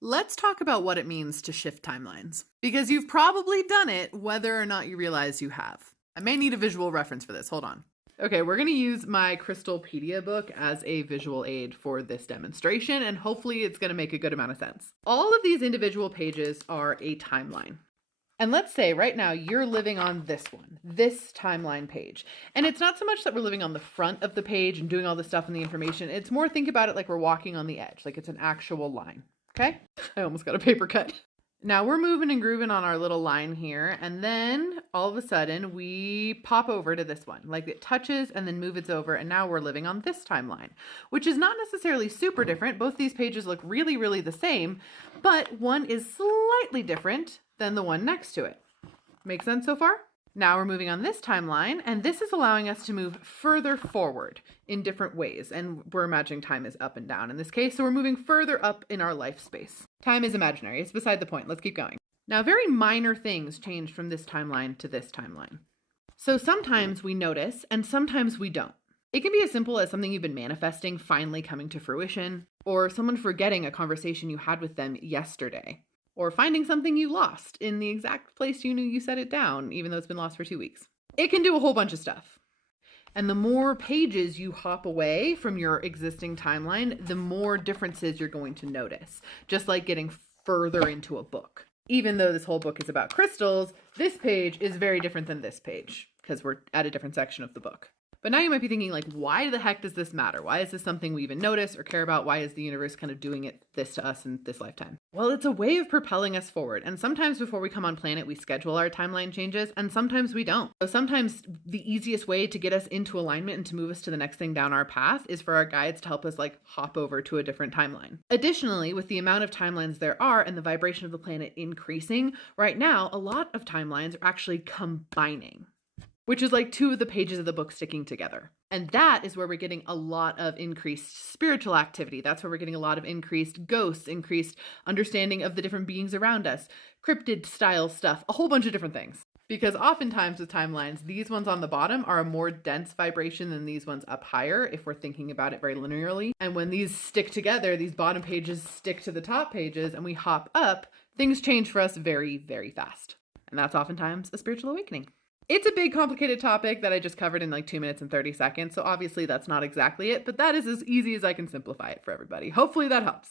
Let's talk about what it means to shift timelines, because you've probably done it whether or not you realize you have. I may need a visual reference for this. Hold on. Okay, we're going to use my Crystalpedia book as a visual aid for this demonstration, and hopefully it's going to make a good amount of sense. All of these individual pages are a timeline. And let's say right now you're living on this one, this timeline page. And it's not so much that we're living on the front of the page and doing all the stuff and the information. It's more think about it like we're walking on the edge, like it's an actual line. Okay? I almost got a paper cut. Now we're moving and grooving on our little line here, and then all of a sudden we pop over to this one. Like it touches and then moves over, and now we're living on this timeline, which is not necessarily super different. Both these pages look really, really the same, but one is slightly different than the one next to it. Make sense so far? Now we're moving on this timeline, and this is allowing us to move further forward in different ways. And we're imagining time is up and down in this case, so we're moving further up in our life space. Time is imaginary. It's beside the point. Let's keep going. Now, very minor things change from this timeline to this timeline. So sometimes we notice, and sometimes we don't. It can be as simple as something you've been manifesting finally coming to fruition, or someone forgetting a conversation you had with them yesterday. Or finding something you lost in the exact place you knew you set it down, even though it's been lost for 2 weeks. It can do a whole bunch of stuff. And the more pages you hop away from your existing timeline, the more differences you're going to notice. Just like getting further into a book. Even though this whole book is about crystals, this page is very different than this page because we're at a different section of the book. But now you might be thinking, like, why the heck does this matter? Why is this something we even notice or care about? Why is the universe kind of doing this to us in this lifetime? Well, it's a way of propelling us forward. And sometimes before we come on planet, we schedule our timeline changes, and sometimes we don't. So sometimes the easiest way to get us into alignment and to move us to the next thing down our path is for our guides to help us like hop over to a different timeline. Additionally, with the amount of timelines there are and the vibration of the planet increasing, right now, a lot of timelines are actually combining, which is like 2 of the pages of the book sticking together. And that is where we're getting a lot of increased spiritual activity. That's where we're getting a lot of increased ghosts, increased understanding of the different beings around us, cryptid style stuff, a whole bunch of different things. Because oftentimes with timelines, these ones on the bottom are a more dense vibration than these ones up higher, if we're thinking about it very linearly. And when these stick together, these bottom pages stick to the top pages, and we hop up, things change for us very, very fast. And that's oftentimes a spiritual awakening. It's a big, complicated topic that I just covered in like 2 minutes and 30 seconds. So obviously that's not exactly it, but that is as easy as I can simplify it for everybody. Hopefully that helps.